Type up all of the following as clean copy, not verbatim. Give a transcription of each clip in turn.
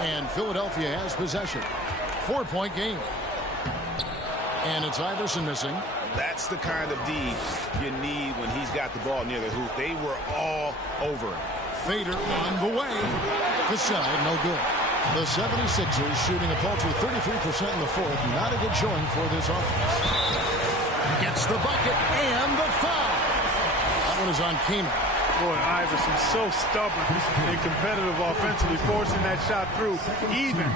And Philadelphia has possession. 4-point game. And it's Iverson missing. That's the kind of D you need when he's got the ball near the hoop. They were all over it. Fader on the way. Cassell, no good. The 76ers shooting a paltry 33% in the fourth. Not a good showing for this offense. Gets the bucket and the foul. That one is on Kamen. Boy, Iverson's so stubborn and competitive offensively, forcing that shot through even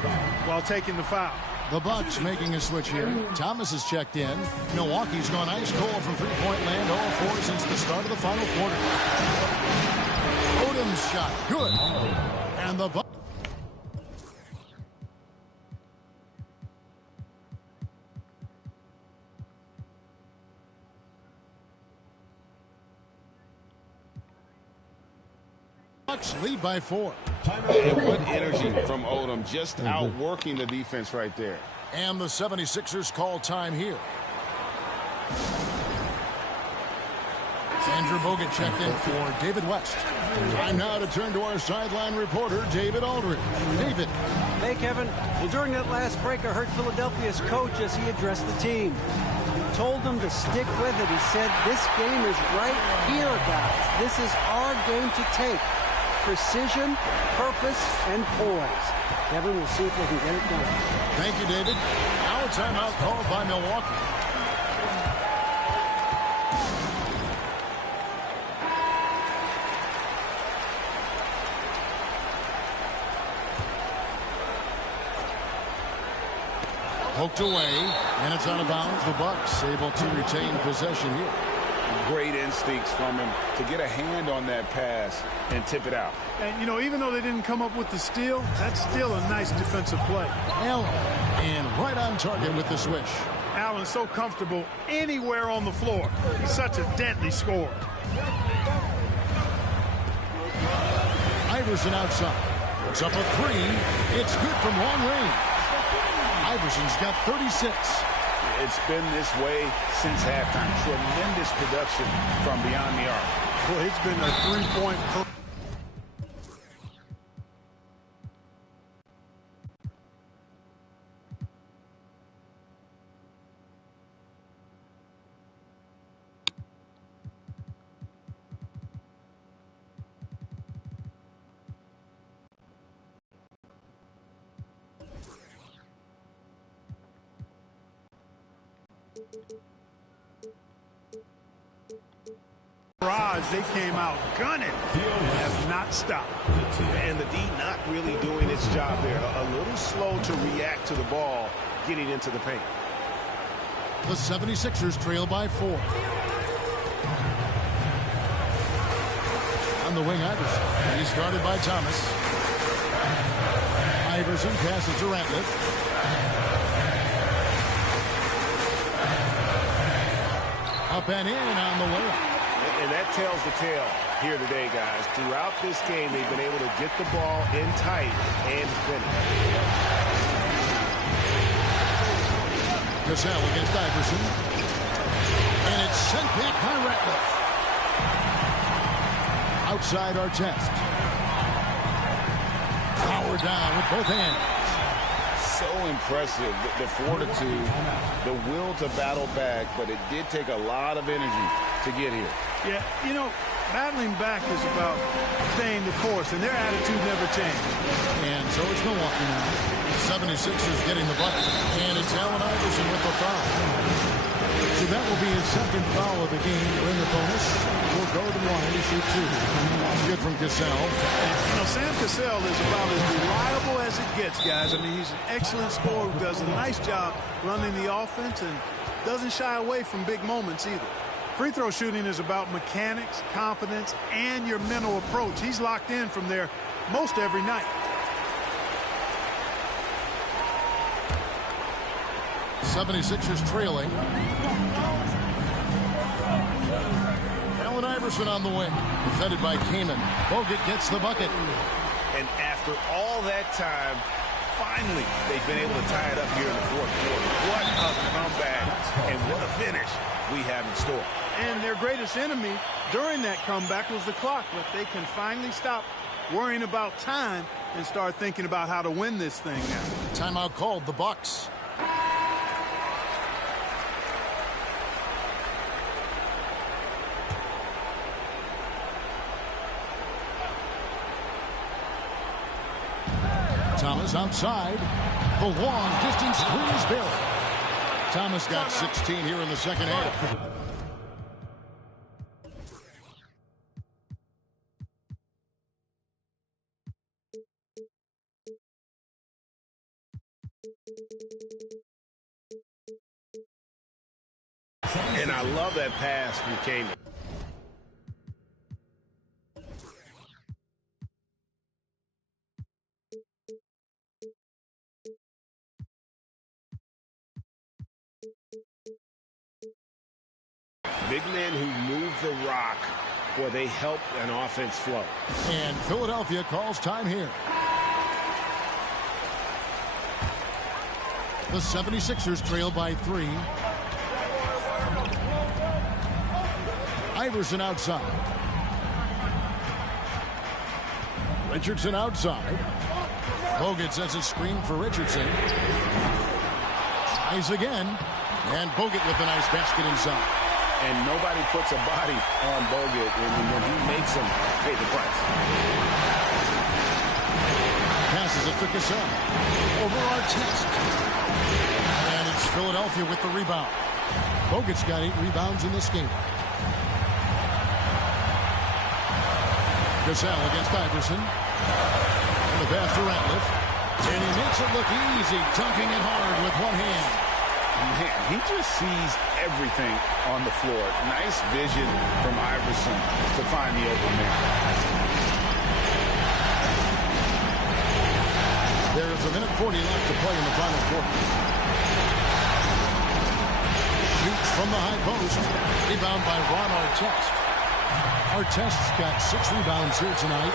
while taking the foul. The Bucks making a switch here. Thomas has checked in. Milwaukee's gone ice cold from three-point land, 0-4 since the start of the final quarter. Odom's shot, good. And the Bucks. Bucks lead by 4. And what energy from Odom, just outworking the defense right there. And the 76ers call time here. Andrew Bogut checked in for David West. Time now to turn to our sideline reporter, David Aldridge. David. Hey, Kevin. Well, during that last break, I heard Philadelphia's coach as he addressed the team. He told them to stick with it. He said, this game is right here, guys. This is our game to take. Precision, purpose, and poise. Kevin, we'll see if they can get it done. Thank you, David. Now a timeout called by Milwaukee. Poked away, and it's out of bounds. The Bucks able to retain possession here. Great instincts from him to get a hand on that pass and tip it out. And, you know, even though they didn't come up with the steal, that's still a nice defensive play. Allen, and right on target with the swish. Allen's so comfortable anywhere on the floor. He's such a deadly scorer. Iverson outside. Puts up a three. It's good from long range. Iverson's got 36. It's been this way since halftime. Tremendous production from beyond the arc. Well, it's been a three-point. They came out gunning. Have not stopped. And the D not really doing its job there. A little slow to react to the ball getting into the paint. The 76ers trail by 4. On the wing, Iverson. He's guarded by Thomas. Iverson passes to Ratliff. Up and in on the layup. And that tells the tale here today, guys. Throughout this game, they've been able to get the ball in tight and finish. Cassell against Iverson. And it's sent back by Ratliff. Outside our test. Power down with both hands. So impressive, the fortitude, the will to battle back, but it did take a lot of energy to get here. Yeah, you know, battling back is about staying the course, and their attitude never changed. And so it's Milwaukee now. 76ers getting the bucket, and it's Allen Iverson with the foul. So that will be his second foul of the game. Bring the bonus. We'll go to the line to shoot 2. It's good from Cassell. You know, Sam Cassell is about as reliable as it gets, guys. I mean, he's an excellent scorer who does a nice job running the offense and doesn't shy away from big moments either. Free throw shooting is about mechanics, confidence, and your mental approach. He's locked in from there most every night. 76ers trailing. Allen Iverson on the wing. Defended by Kamen. Bogut gets the bucket. And after all that time, finally, they've been able to tie it up here in the fourth quarter. What a comeback and what a finish we have in store. And their greatest enemy during that comeback was the clock, but they can finally stop worrying about time and start thinking about how to win this thing now. Timeout called, the Bucks. Thomas outside. The long distance three is buried. Thomas got 16 here in the second half. And I love that pass from Kamen. Big men who move the rock, or they help an offense flow. And Philadelphia calls time here. The 76ers trail by 3. Iverson outside. Richardson outside. Bogut sets a screen for Richardson. Tries again. And Bogut with a nice basket inside. And nobody puts a body on Bogut, and when he makes them pay the price. Passes it to Cassell. Over Artest. And it's Philadelphia with the rebound. Bogut's got 8 rebounds in this game. Cassell against Iverson. And the pass to Ratliff. And he makes it look easy, dunking it hard with one hand. Man, he just sees everything on the floor. Nice vision from Iverson to find the open man. There is 1:40 left to play in the final quarter. Shoots from the high post. Rebound by Ron Artest. Artest's got 6 rebounds here tonight.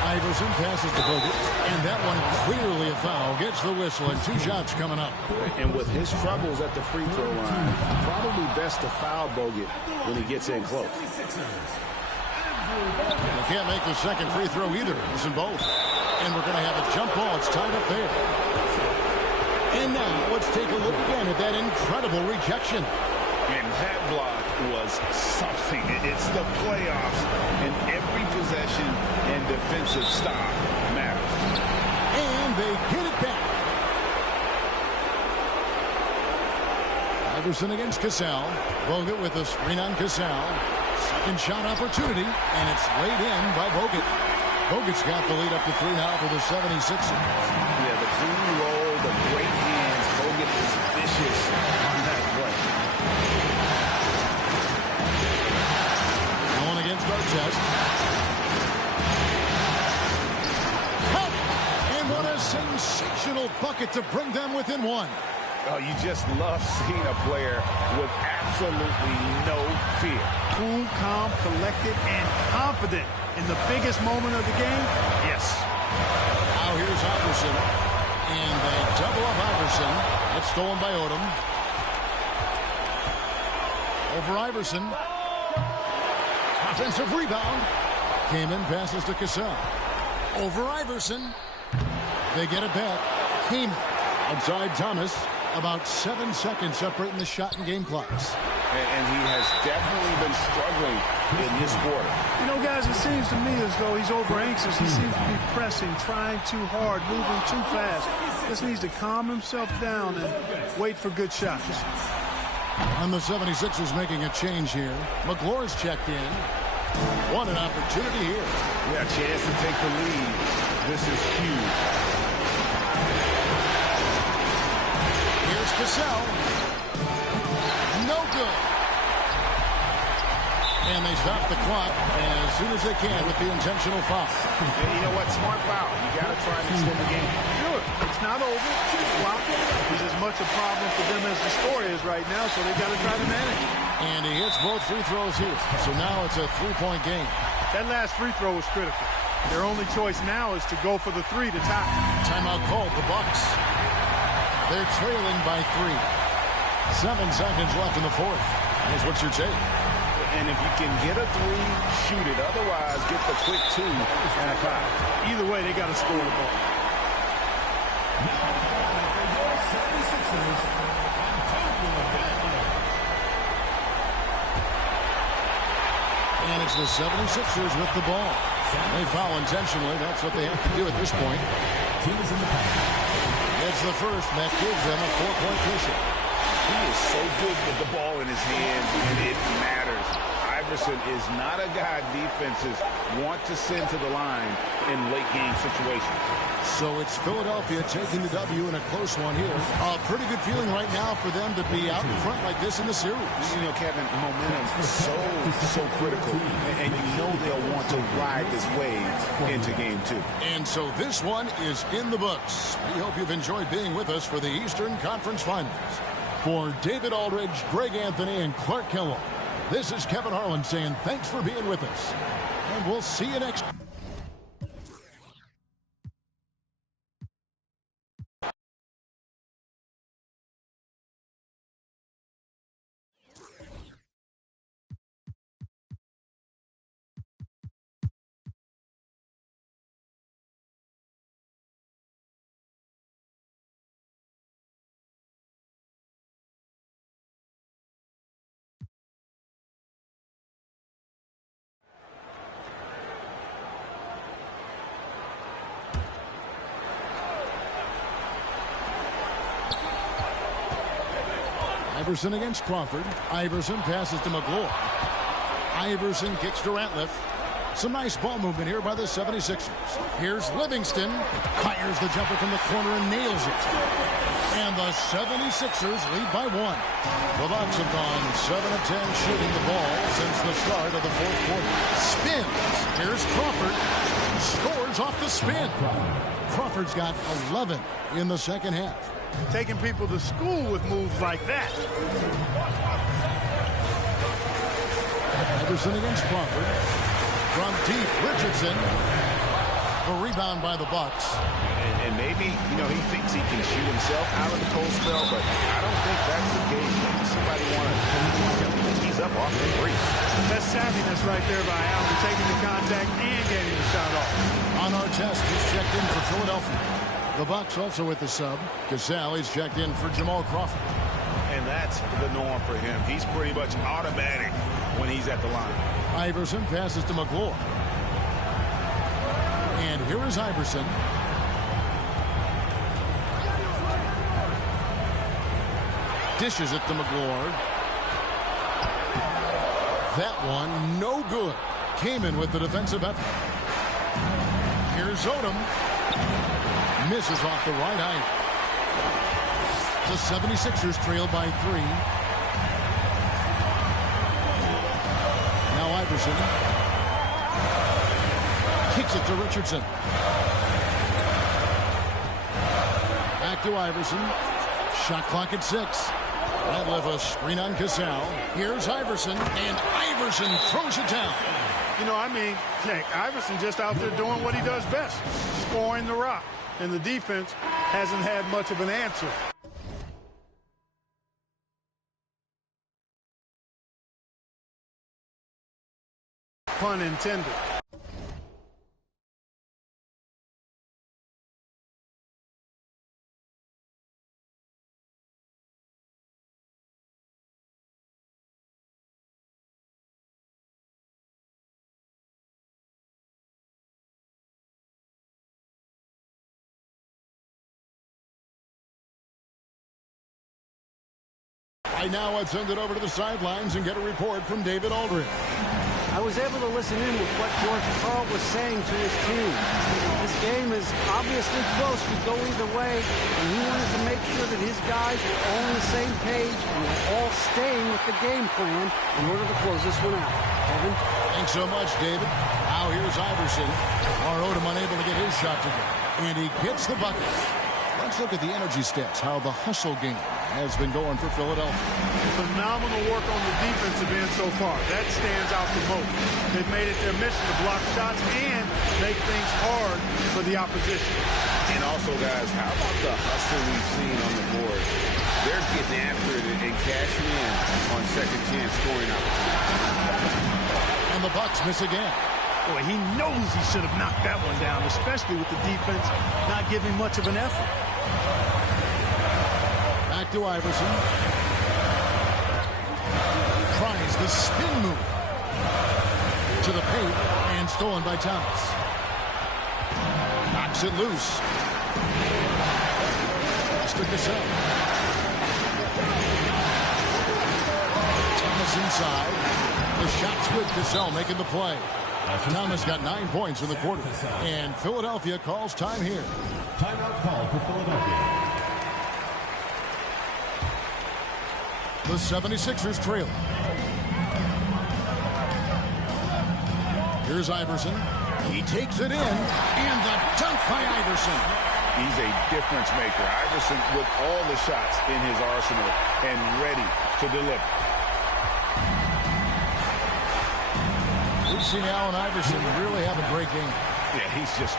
Iverson passes to Bogut, and that one clearly a foul. Gets the whistle, and 2 shots coming up. And with his troubles at the free throw line, probably best to foul Bogut when he gets in close. They can't make the second free throw either. Missing both. And we're going to have a jump ball. It's tied up there. And now let's take a look again at that incredible rejection. And that block was something. It's the playoffs, and every possession and defensive stop matters. And they get it back. Iverson against Cassell. Bogut with a screen on Cassell. Second shot opportunity, and it's laid in by Bogut. Bogut's got the lead up to 3 now for the 76ers. Yeah, the clean roll, the great hands. Bogut is vicious on that play. Against Artest. And what a sensational bucket to bring them within 1. Oh, you just love seeing a player with absolutely no fear. Cool, calm, collected, and confident in the biggest moment of the game. Yes. Now here's Iverson. And they double up Iverson. That's stolen by Odom. Over Iverson. Offensive rebound. Came in, passes to Cassell. Over Iverson. They get it back. Came outside Thomas. About 7 seconds separating the shot and game clocks. And he has definitely been struggling in this quarter. You know, guys, it seems to me as though he's over anxious. He seems to be pressing, trying too hard, moving too fast. Just needs to calm himself down and wait for good shots. And the 76ers making a change here. McClure's checked in. What an opportunity here. Yeah, a chance to take the lead. This is huge. Here's Cassell. No good. And they stop the clock as soon as they can with the intentional foul. And you know what? Smart foul. You got to try and extend the game. Sure. It's not over. Clock is as much a problem for them as the score is right now, so they got to try to manage. And he hits both free throws here. So now it's a 3-point game. That last free throw was critical. Their only choice now is to go for the 3 to tie. Timeout called, the Bucks. They're trailing by 3. 7 seconds left in the fourth. Here's what's your take? And if you can get a three, shoot it. Otherwise, get the quick 2 and a foul. Either way, they got to score the ball. And it's the 76ers with the ball. They foul intentionally. That's what they have to do at this point. It's the first, and that gives them a 4-point cushion. He is so good with the ball in his hands, and it matters. Iverson is not a guy defenses want to send to the line in late-game situations. So it's Philadelphia taking the W in a close one here. A pretty good feeling right now for them to be out in front like this in the series. You know, Kevin, momentum is so critical, and you know they'll want to ride this wave into Game 2. And so this one is in the books. We hope you've enjoyed being with us for the Eastern Conference Finals. For David Aldridge, Greg Anthony, and Clark Kellogg, this is Kevin Harlan saying thanks for being with us. And we'll see you next time. Iverson against Crawford. Iverson passes to McGlory. Iverson kicks to Ratliff. Some nice ball movement here by the 76ers. Here's Livingston. Fires the jumper from the corner and nails it. And the 76ers lead by 1. The Bucks have gone 7 of 10 shooting the ball since the start of the fourth quarter. Spins. Here's Crawford. Scores off the spin. Crawford's got 11 in the second half. Taking people to school with moves like that. Iverson against Crawford. From deep, Richardson. A rebound by the Bucks. And maybe, you know, he thinks he can shoot himself out of the cold spell, but I don't think that's the case. Maybe somebody want to he's up off the three. That's savviness right there by Allen, taking the contact and getting the shot off. On our test, he's checked in for Philadelphia. The Bucks also with the sub. Gasol is checked in for Jamal Crawford. And that's the norm for him. He's pretty much automatic when he's at the line. Iverson passes to McGlory. And here is Iverson. Dishes it to McGlory. That one, no good. Came in with the defensive effort. Here's Odom. Misses off the right eye. The 76ers trail by 3. Now Iverson. Kicks it to Richardson. Back to Iverson. Shot clock at 6. Ratliff a screen on Gasol. Here's Iverson. And Iverson throws it down. You know, I mean, heck, Iverson just out there doing what he does best. Scoring the rock. And the defense hasn't had much of an answer. Pun intended. I now would send it over to the sidelines and get a report from David Aldridge. I was able to listen in with what George Karl was saying to his team. This game is obviously close, could go either way, and he wanted to make sure that his guys were all on the same page and were all staying with the game plan in order to close this one out. Kevin? Thanks so much, David. Now here's Iverson. Odom unable to get his shot to go. And he gets the bucket. Let's look at the energy stats, how the hustle game has been going for Philadelphia. Phenomenal work on the defensive end so far. That stands out the most. They've made it their mission to block shots and make things hard for the opposition. And also, guys, how about the hustle we've seen on the board? They're getting after it and cashing in on second chance scoring opportunities. the Bucks miss again. Boy, he knows he should have knocked that one down, especially with the defense not giving much of an effort. Back to Iverson. Tries the spin move. To the paint and stolen by Thomas. Knocks it loose. Pass to Cassell. Thomas inside. The shot's good. Cassell making the play. Thomas got 9 points in the quarter. And Philadelphia calls time here. Timeout call for Philadelphia. The 76ers trail. Here's Iverson. He takes it in. And the dunk by Iverson. He's a difference maker. Iverson with all the shots in his arsenal and ready to deliver. We've seen Allen Iverson really have a great game. Yeah, he's just...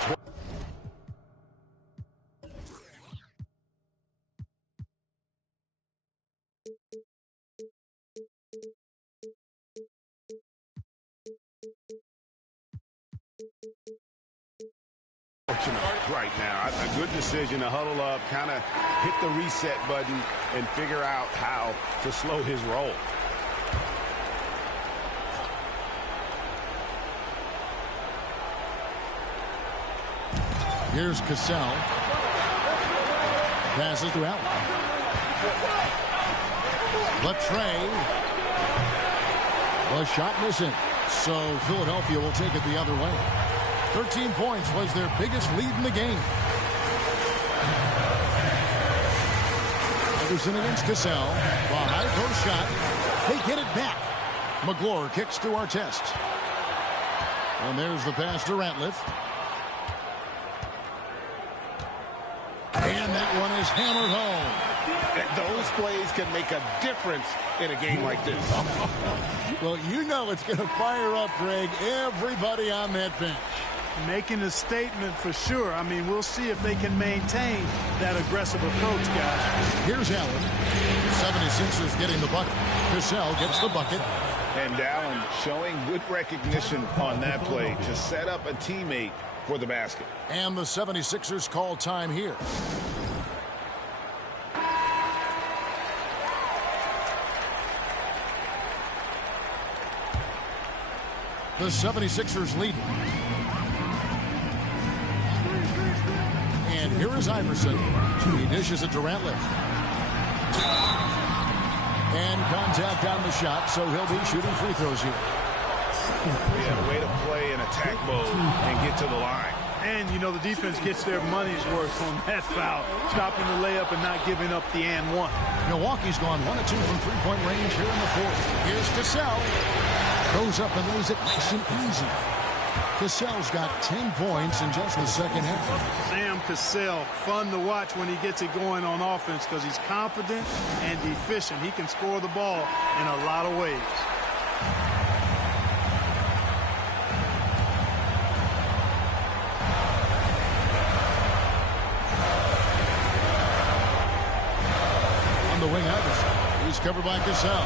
right now. A good decision to huddle up, kind of hit the reset button and figure out how to slow his roll. Here's Cassell. Passes to Allen. The tray. The shot missing. So Philadelphia will take it the other way. 13 points was their biggest lead in the game. Iverson against Cassell. The high post shot. They get it back. McGlure kicks to Artest. And there's the pass to Ratliff. And that one is hammered home. Those plays can make a difference in a game like this. Well, you know it's going to fire up, Greg, everybody on that bench. Making a statement for sure. I mean, we'll see if they can maintain that aggressive approach, guys. Here's Allen. 76ers getting the bucket. Cassell gets the bucket. And Allen showing good recognition on that play to set up a teammate for the basket. And the 76ers call time here. The 76ers lead. And here is Iverson. He dishes it to Ratliff. And contact on the shot, so he'll be shooting free throws here. Yeah, way to play in attack mode and get to the line. And, you know, the defense gets their money's worth on that foul, stopping the layup and not giving up the and one. Milwaukee's gone 1 of 2 from three-point range here in the fourth. Here's Cassell. Goes up and lays it nice and easy. Cassell's got 10 points in just the second half. Sam Cassell, fun to watch when he gets it going on offense because he's confident and efficient. He can score the ball in a lot of ways. On the wing, Iverson. He's covered by Cassell.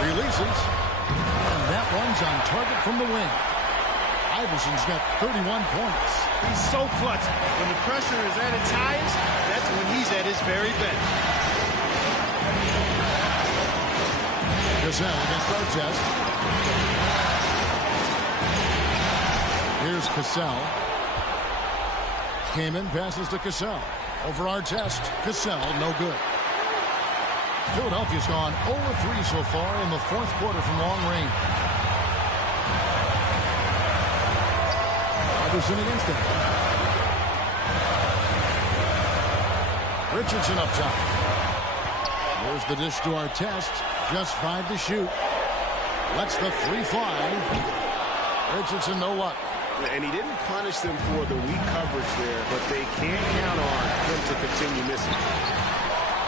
Releases. And that one's on target from the wing. Iverson's got 31 points. He's so clutch. When the pressure is at its highest, that's when he's at his very best. Cassell against Artest. Here's Cassell. Kamen passes to Cassell. Over Artest. Cassell, no good. Philadelphia's gone 0-3 so far in the fourth quarter from long range. Iverson against him. Richardson up top. There's the dish to Artest. Just 5 to shoot. Lets the three fly. Richardson, no luck. And he didn't punish them for the weak coverage there, but they can't count on him to continue missing.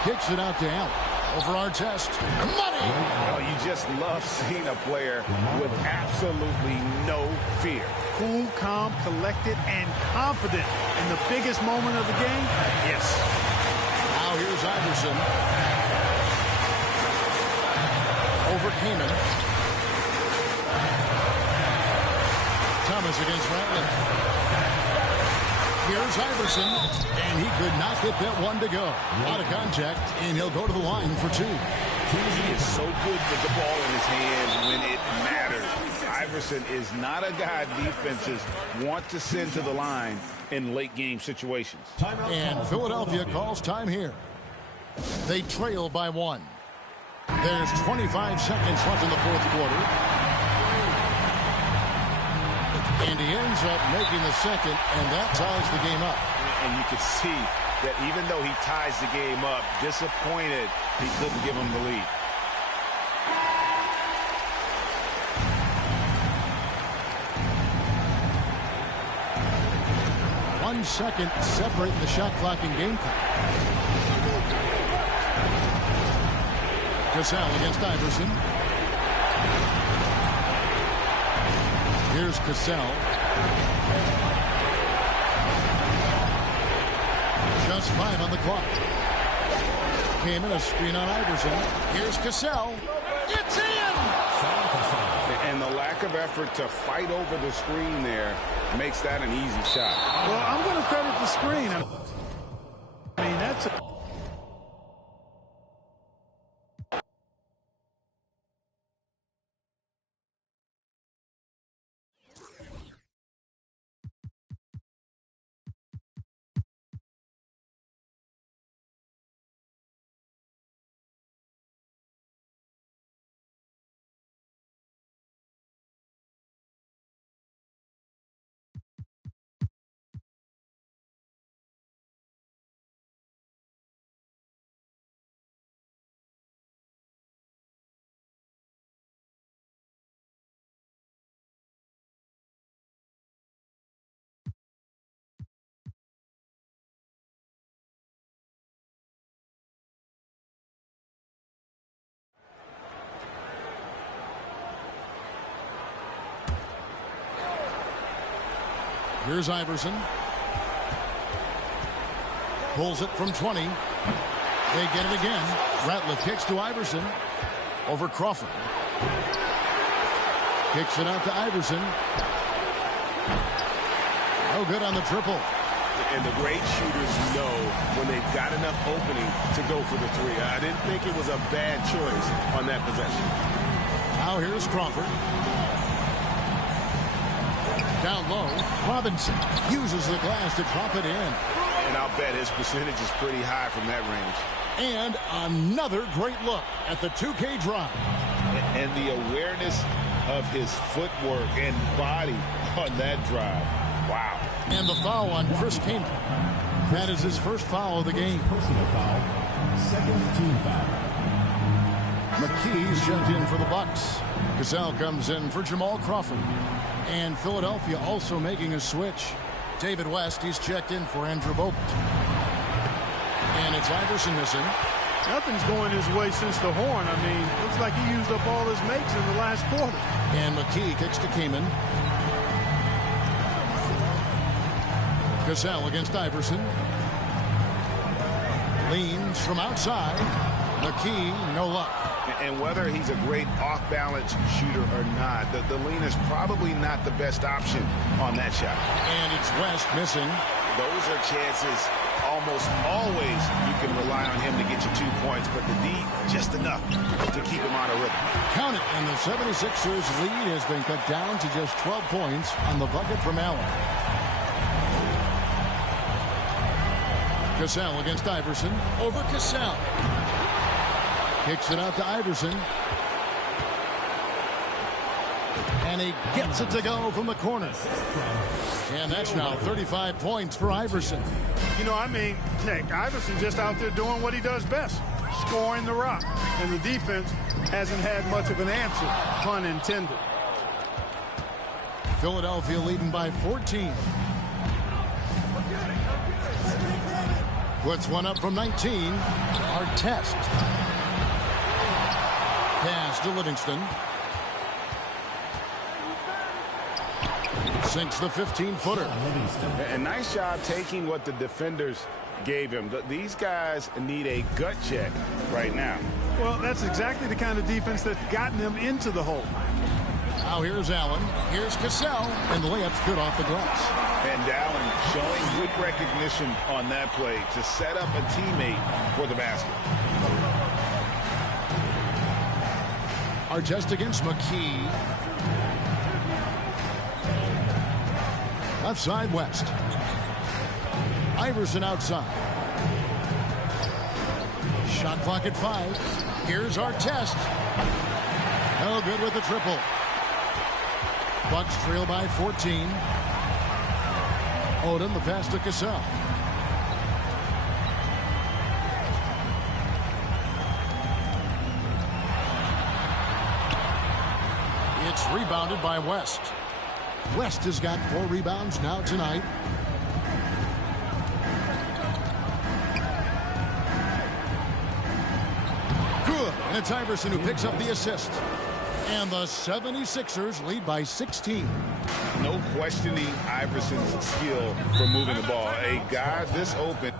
Kicks it out to Allen. Over Artest. Money! Oh, you just love seeing a player with absolutely no fear. Cool, calm, collected, and confident in the biggest moment of the game. Yes. Now here's Iverson. Over Heyman. Thomas against Ratliff. Here's Iverson, and he could not get that one to go. Out of contact, and he'll go to the line for two. He is so good with the ball in his hands when it matters. Iverson is not a guy defenses want to send to the line in late game situations. And Philadelphia calls time here. They trail by 1. There's 25 seconds left in the fourth quarter. And he ends up making the second, and that ties the game up. And you can see that even though he ties the game up, disappointed he couldn't give him the lead. One second separating the shot clock and game clock. Cassell against Iverson. Here's Cassell. Just 5 on the clock. Came in a screen on Iverson. Here's Cassell. It's in! And the lack of effort to fight over the screen there makes that an easy shot. Well, I'm going to credit the screen. I mean, that's a... Here's Iverson. Pulls it from 20. They get it again. Ratliff kicks to Iverson. Over Crawford. Kicks it out to Iverson. No good on the triple. And the great shooters know when they've got enough opening to go for the three. I didn't think it was a bad choice on that possession. Now here's Crawford. Down low, Robinson uses the glass to drop it in. And I'll bet his percentage is pretty high from that range. And another great look at the 2K drive. And the awareness of his footwork and body on that drive. Wow. And the foul on Chris Kaman. That is his first foul of the game. Personal foul. Second team foul. McKee's checked in for the Bucks. Cassell comes in for Jamal Crawford. And Philadelphia also making a switch. David West, he's checked in for Andrew Bogut. And it's Iverson missing. Nothing's going his way since the horn. I mean, looks like he used up all his makes in the last quarter. And McKee kicks to Kaman. Cassell against Iverson. Leans from outside. McKee, no luck. And whether he's a great off-balance shooter or not, the lean is probably not the best option on that shot. And it's West missing. Those are chances almost always you can rely on him to get you 2 points, but the D, just enough to keep him out of rhythm. Count it, and the 76ers lead has been cut down to just 12 points on the bucket from Allen. Cassell against Iverson. Over Cassell. Kicks it out to Iverson. And he gets it to go from the corner. And that's now 35 points for Iverson. You know, I mean, heck, Iverson just out there doing what he does best, scoring the rock. And the defense hasn't had much of an answer, pun intended. Philadelphia leading by 14. Puts one up from 19. Artest. Pass to Livingston. Sinks the 15-footer. A nice job taking what the defenders gave him. These guys need a gut check right now. Well, that's exactly the kind of defense that's gotten them into the hole. Now here's Allen. Here's Cassell. And the layup's good off the glass. And Allen showing good recognition on that play to set up a teammate for the basket. Artest against McKee. Left side, West. Iverson outside. Shot clock at 5. Here's Artest. No good with the triple. Bucks trail by 14. Odom, the pass to Cassell. It's rebounded by West. West has got 4 rebounds now tonight. Good. And it's Iverson who picks up the assist. And the 76ers lead by 16. No questioning Iverson's skill for moving the ball. A guy this open.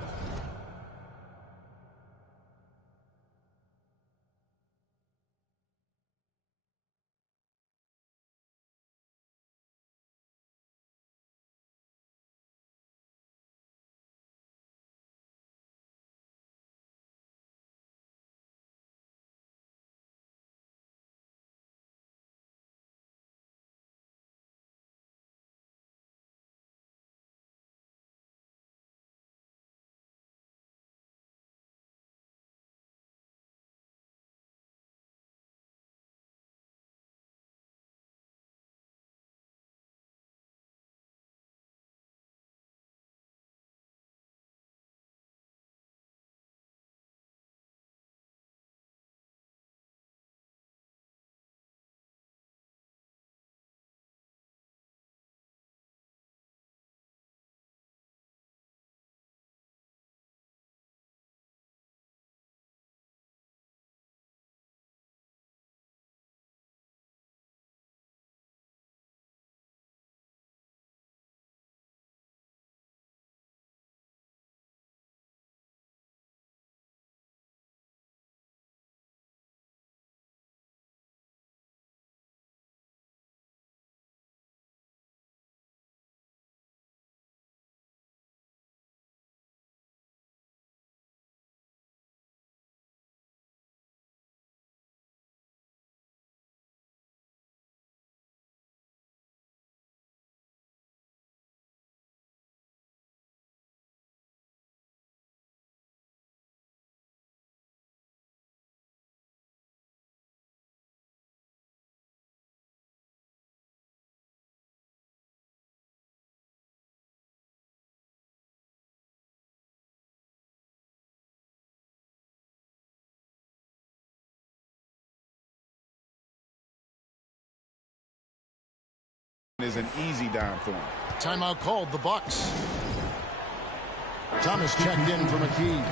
Is an easy down for him. Timeout called, the Bucks. Thomas checked in for McKee.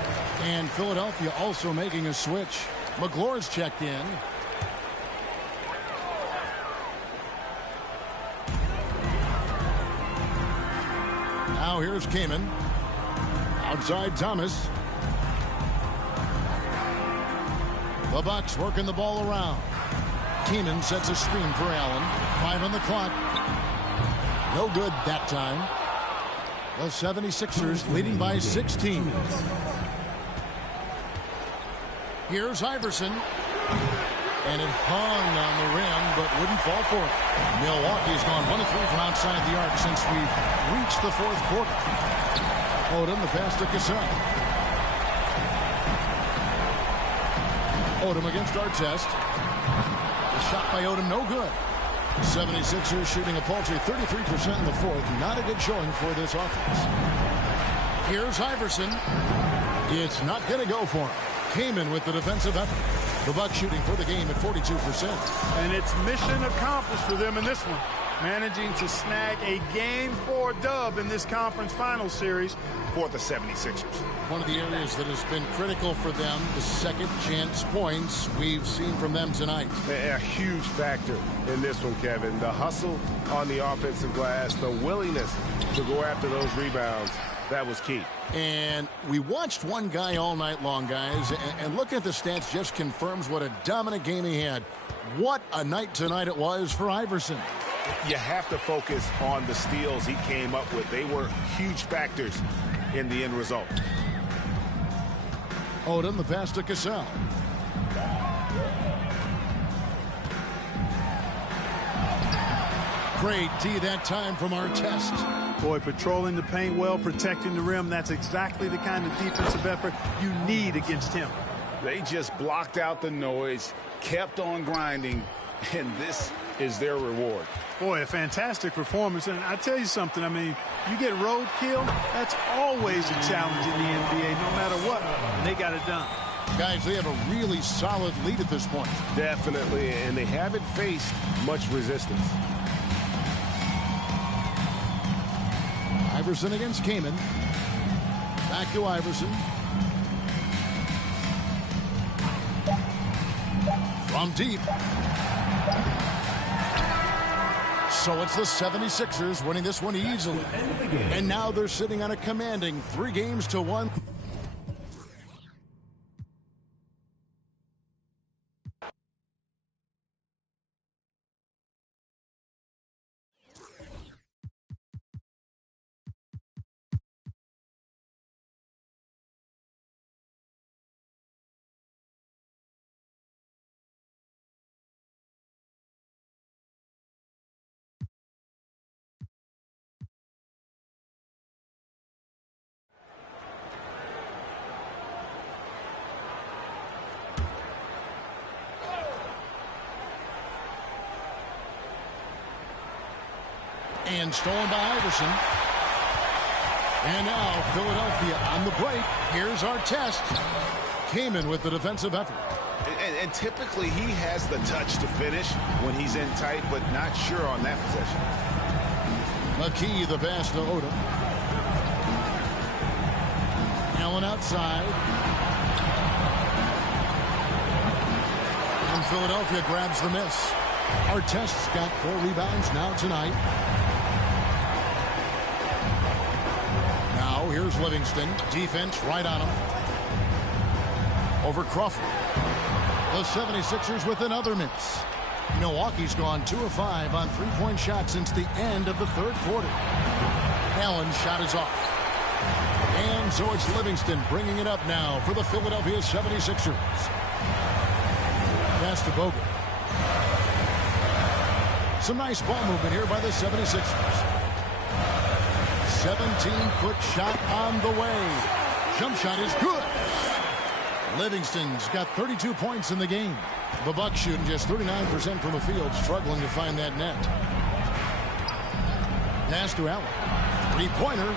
And Philadelphia also making a switch. McGlore's checked in. Now here's Kaman. Outside Thomas. The Bucks working the ball around. Keenan sets a screen for Allen. 5 on the clock. No good that time. The 76ers leading by 16. Here's Iverson. And it hung on the rim, but wouldn't fall for it. Milwaukee's gone 1 of 3 from outside the arc since we've reached the 4th quarter. Odom, the pass to Cassell. Odom against Artest. The shot by Odom, no good. 76ers shooting a paltry 33% in the 4th. Not a good showing for this offense. Here's Iverson. It's not going to go for him. Kaman with the defensive effort. The Bucks shooting for the game at 42%. And it's mission accomplished for them in this one. Managing to snag a Game 4 dub in this conference final series For the 76ers. One of the areas that has been critical for them, the second chance points we've seen from them tonight. A huge factor in this one, Kevin. The hustle on the offensive glass, the willingness to go after those rebounds. That was key. And we watched one guy all night long, guys, and looking at the stats just confirms what a dominant game he had. What a night tonight it was for Iverson. You have to focus on the steals he came up with. They were huge factors in the end result. Odom, the pass to Cassell. Great D that time from Artest. Boy, patrolling the paint well, protecting the rim. That's exactly the kind of defensive effort you need against him. They just blocked out the noise, kept on grinding, and this is their reward. Boy, a fantastic performance. And I tell you something, I mean, you get roadkill, that's always a challenge in the NBA, no matter what. And they got it done. Guys, they have a really solid lead at this point. Definitely, and they haven't faced much resistance. Iverson against Kaman. Back to Iverson. From deep. So it's the 76ers winning this one easily. And now they're sitting on a commanding 3-1. And stolen by Iverson. And now Philadelphia on the break. Here's Artest. Kaman with the defensive effort. And typically he has the touch to finish when he's in tight, but not sure on that possession. McKee, the pass to Odom. Allen outside. And Philadelphia grabs the miss. Artest's got 4 rebounds now tonight. Now here's Livingston. Defense right on him. Over Crawford. The 76ers with another miss. Milwaukee's gone 2 of 5 on 3-point shots since the end of the third quarter. Allen's shot is off. And so it's Livingston bringing it up now for the Philadelphia 76ers. Pass to Bogut. Some nice ball movement here by the 76ers. 17-foot shot on the way. Jump shot is good. Livingston's got 32 points in the game. The Bucks shooting just 39% from the field, struggling to find that net. Pass to Allen. 3-pointer,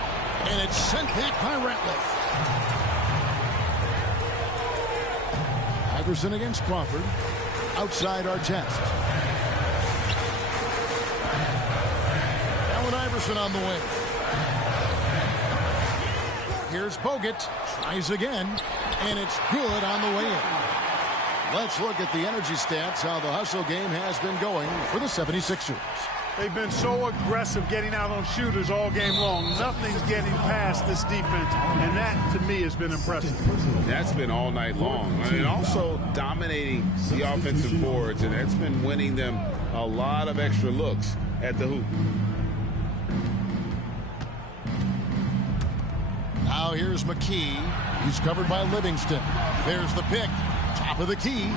and it's sent back by Ratliff. Iverson against Crawford. Outside Artest. Allen Iverson on the way. Here's Bogut. Tries again, and it's good on the way in. Let's look at the energy stats, how the hustle game has been going for the 76ers. They've been so aggressive getting out on shooters all game long. Nothing's getting past this defense, and that, to me, has been impressive. That's been all night long. And also dominating the offensive boards, and that's been winning them a lot of extra looks at the hoop. Now here's McKee. He's covered by Livingston. There's the pick. Top of the key.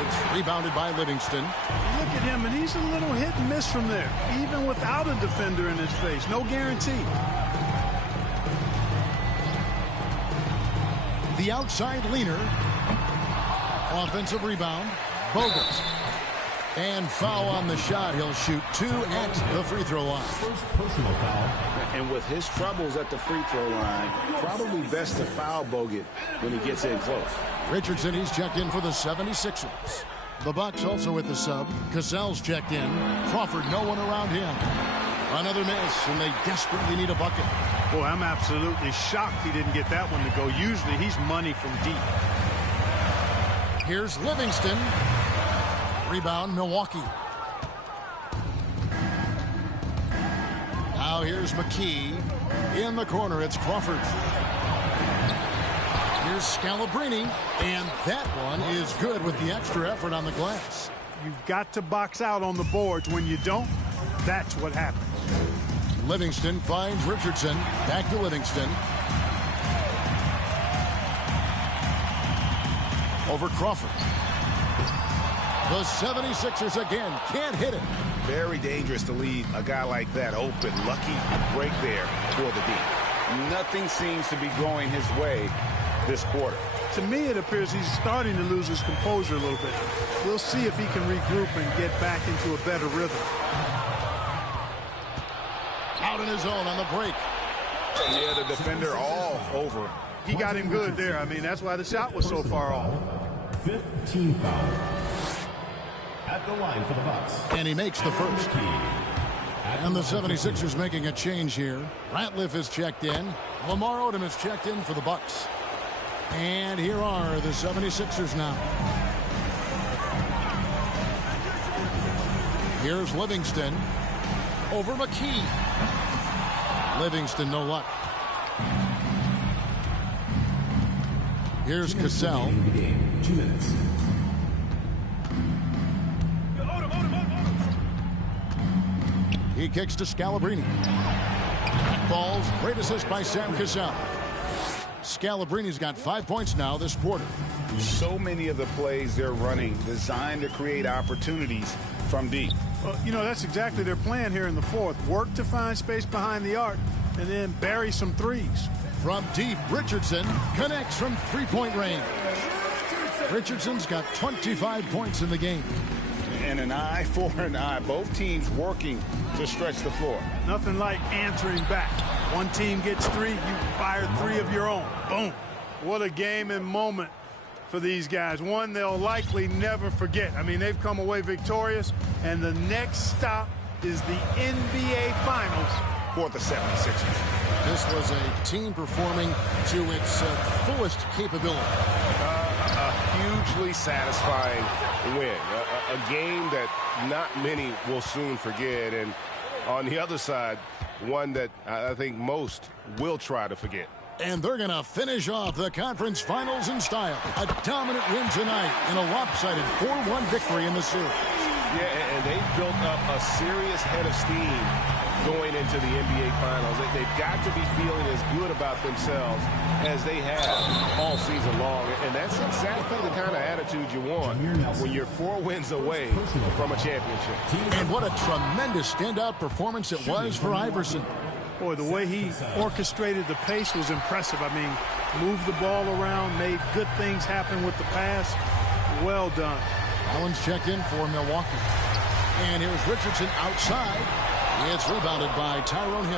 It's rebounded by Livingston. Look at him, and he's a little hit and miss from there, even without a defender in his face. No guarantee. The outside leaner. Offensive rebound. Bogut. And foul on the shot. He'll shoot 2 at the free throw line. First personal foul. And with his troubles at the free throw line, probably best to foul Bogut when he gets in close. Richardson, he's checked in for the 76ers. The Bucks also with the sub. Cassell's checked in. Crawford, no one around him. Another miss, and they desperately need a bucket. Boy, I'm absolutely shocked he didn't get that one to go. Usually he's money from deep. Here's Livingston. Rebound, Milwaukee. Now Now here's McKee. In the corner, it's Crawford. Here's Scalabrine, and that one is good with the extra effort on the glass. You've got to box out on the boards. When you don't, that's what happens. Livingston finds Richardson. Back to Livingston. Over Crawford. The 76ers again can't hit it. Very dangerous to leave a guy like that open. Lucky break there for the D. Nothing seems to be going his way this quarter. To me, it appears he's starting to lose his composure a little bit. We'll see if he can regroup and get back into a better rhythm. Out in his own on the break. Yeah, the defender all over. He got him good there. I mean, that's why the shot was so far off. 15 foul. At the line for the Bucks. And he makes the first. And the 76ers making a change here. Ratliff is checked in. Lamar Odom is checked in for the Bucks. And here are the 76ers now. Here's Livingston. Over McKee. Livingston, no luck. Here's Cassell. 2 minutes. He kicks to Scalabrine. Balls, great assist by Sam Cassell. Scalabrine's got 5 points now this quarter. So many of the plays they're running designed to create opportunities from deep. Well, you know, that's exactly their plan here in the fourth. Work to find space behind the arc and then bury some threes. From deep, Richardson connects from three-point range. Richardson's got 25 points in the game. And an eye for an eye. Both teams working to stretch the floor. Nothing like answering back. One team gets three, you fire three of your own. Boom. What a game and moment for these guys. One they'll likely never forget. I mean, they've come away victorious, and the next stop is the NBA Finals for the 76ers. This was a team performing to its fullest capability. A hugely satisfying win. A game that not many will soon forget. And on the other side, one that I think most will try to forget. And they're going to finish off the conference finals in style. A dominant win tonight and a lopsided 4-1 victory in the series. Yeah, and they've built up a serious head of steam going into the NBA Finals. They've got to be feeling as good about themselves as they have all season long. And that's exactly the kind of attitude you want when you're 4 wins away from a championship. And what a tremendous standout performance it was for Iverson. Boy, the way he orchestrated the pace was impressive. I mean, moved the ball around, made good things happen with the pass. Well done. Allen's checked in for Milwaukee. And here's Richardson outside. It's rebounded by Tyrone Hill.